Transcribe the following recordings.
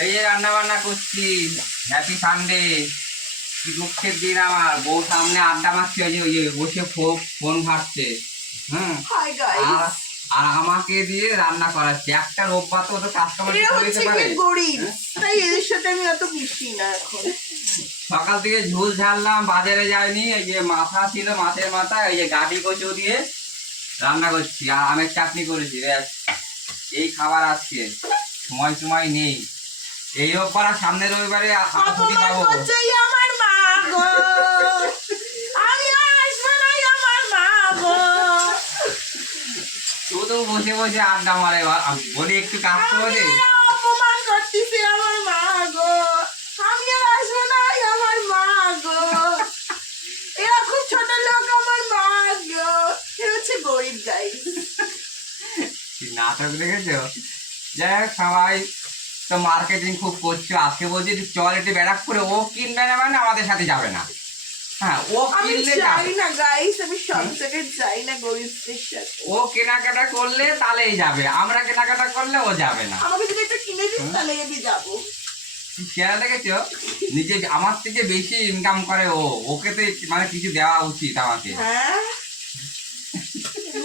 এই যে রান্না বান্না করছি। Happy Sunday. কি দুঃখের দিন আমার, বউ সামনে আড্ডা মারছে, ওই যে বসে ফোন ঘাটছে। হুম। Hi guys. আর আর আমাকে দিয়ে রান্না করাচ্ছে। একটা রোববার তো কাস্টমার এরা করে দিতে হচ্ছে পারে। কি গরিব, তাই এদের সাথে আমি অত মিশি না এখন। সকাল থেকে ঝোল ঝাড়লাম, বাজারে যায়নি। এই যে মাথা ছিল, মাছের মাথা, এই যে গাটি কচু দিয়ে রান্না করছি। আর আমের চাটনি করেছি। ব্যাস, এই খাবার আজকে। সময় সময় নেই। এই রোববার আর সামনের রবিবারে ছুটি অপমান পাবো। করছে আমার মা গো, আমি আর আসবো না আমার মা গো। শুধু বসে বসে আড্ডা মারে। আমি বলি একটু কাজ করে দে। অপমান করতেছে আমার মা গো, আমি আর আসবো না আমার মা গো। এরা খুব ছোট লোক আমার মা গো। এরা হচ্ছে গরিব গাইস। নাটক দেখেছো? যাই হোক, সবাই তো মার্কেটিং খুব করছো। আজকে বলছি চল একটু ব্যারাক করে, ও কিনবে না মানে আমাদের সাথে যাবে না। হ্যাঁ, ও আমি কিনলে চাই যাবে। না গাইস, আমি সব জায়গায় যাই না গরিবদের সাথে। ও কেনাকাটা করলে তাহলেই যাবে, আমরা কেনাকাটা করলে ও যাবে না। আমাকে যদি একটা কিনে দিস তাহলে আমি যাবো। খেয়াল দেখেছো? নিজে আমার থেকে বেশি ইনকাম করে ও। ওকে তো মানে কিছু দেওয়া উচিত আমাকে। হ্যাঁ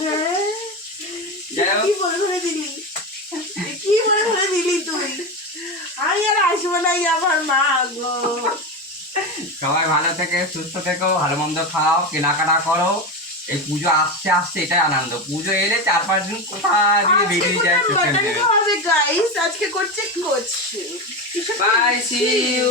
হ্যাঁ, যাই হোক, কি বলে বলে দিলি, কি বলে বলে দিলি তুই। আমি আর আসবো না আমার মা গো। সবাই ভালো থেকে সুস্থ থেকো, ভালো মন্দ খাও, কেনাকাটা করো। এই পুজো আসছে আসছে, এটাই আনন্দ। পুজো এলে 4-5 দিন কোথা দিয়ে আজকে বেরিয়ে যায় কোথায় চোখের মটন থেকে। হবে গাইস, আজকে করছে কচু। Bye, see you.